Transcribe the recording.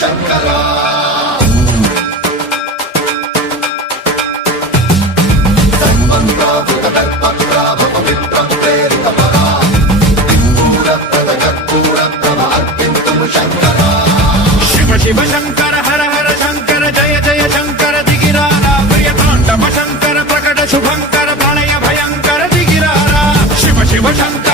శంకరా శివ శివ శంకర హర హర శంకర జయ జయ శంకర దిగిరారా ప్రియతాండవ శంకర ప్రకట శుభంకర ప్రళయ భయంకర దిగిరారా శివ శివ శంకర